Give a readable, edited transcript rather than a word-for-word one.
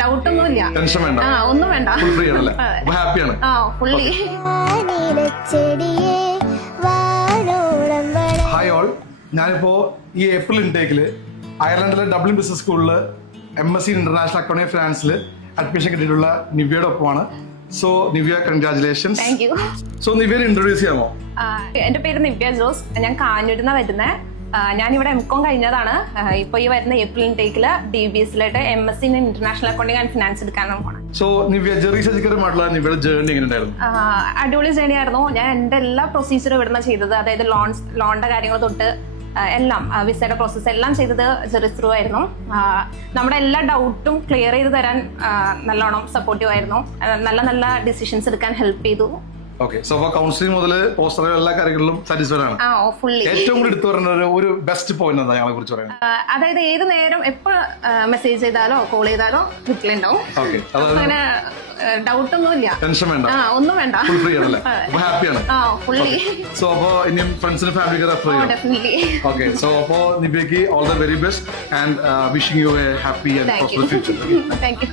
ഡൗട്ടൊന്നുമില്ല. Tension വേണ്ട, ഒന്നും വേണ്ട. ഫുൾ ഫ്രീ ആണല്ലേ? ഹാപ്പിയാണ്. ഫുള്ളി. ഹായ് ഓൾ, ഞാനിപ്പോ ഈ ഏപ്രിൽ ഇൻടേക്കില് അയർലൻഡിലെ ഡബ്ലിൻ ബിസിനസ് സ്കൂളിൽ MSc ഇന്റർനാഷണൽ അക്കൗണ്ടിംഗ് ഫിനാൻസിൽ അഡ്മിഷൻ കിട്ടിയിട്ടുള്ള നിവ്യയുടെ ഒപ്പമാണ്. So Nivya, congratulations. Thank you. So നിവ്യനെ ഇൻട്രൊഡ്യൂസ് ചെയ്യാമോ? എന്റെ പേര് നിവ്യ ജോസ്. ഞാൻ കാഞ്ഞൂരിൽ വരുന്നത്. ഞാനിവിടെ MCOM കഴിഞ്ഞതാണ്. ഇപ്പൊ ഈ വരുന്ന ഏപ്രിൽ ഇൻടേക്കില് DBSലായിട്ട് MSc international accounting and finance എടുക്കാനാണ് പോണത്. സോ നിവ്യ, ജെറിസജിക്കറുമായിട്ടുള്ള നിവ്യയുടെ ജേർണി എങ്ങനെയുണ്ടായിരുന്നു? അടിപൊളി ജേർണി ആയിരുന്നു. ഞാൻ എന്റെ എല്ലാ പ്രൊസീജിയറും ഇവിടുന്ന് ചെയ്തത്, അതായത് ലോണിന്റെ കാര്യങ്ങൾ തൊട്ട് എല്ലാം, വിസയുടെ പ്രോസസ്സ് എല്ലാം ചെയ്തത് ജെറിസ് ത്രൂ ആയിരുന്നു. നമ്മുടെ എല്ലാ ഡൗട്ടും ക്ലിയർ ചെയ്ത് തരാൻ നല്ലോണം സപ്പോർട്ടീവ് ആയിരുന്നു. നല്ല നല്ല ഡിസിഷൻസ് എടുക്കാൻ ഹെൽപ്പ് ചെയ്തു. ഓക്കെ, സോ കൗൺസിലിംഗ് മുതൽ പോസ്റ്റർ എല്ലാ കാര്യങ്ങളിലും സാറ്റിസ്ഫൈഡ് ആണ്. ഫുള്ളി. ഏറ്റവും കൂടി എടുത്തു പറഞ്ഞ ഒരു ബെസ്റ്റ് പോയിന്റ് എന്താ ഞങ്ങളെ കുറിച്ച് പറയുന്നത്? അതായത് ഏത് നേരം എപ്പോ മെസ്സേജ് ചെയ്താലോ കോൾ ചെയ്താലോ വീട്ടിലുണ്ടാവും. അങ്ങനെ ഡൗട്ടൊന്നുമില്ല, ടെൻഷൻ വേണ്ട, ഒന്നും വേണ്ട, ഫുൾ ഫ്രീ ആണല്ലേ? ഹാപ്പിയാണ്. ഫുള്ളി. സോ അപ്പോ ഇനിയും ഫ്രണ്ട്സിന് ഫാമിലിക്ക് റെഫർ ചെയ്യാം. ഡെഫിനറ്റ്ലി. ഓക്കെ, സോ അപ്പോ നിവ്യക്ക് all the very best and wishing you a happy and prosperous future. Thank U.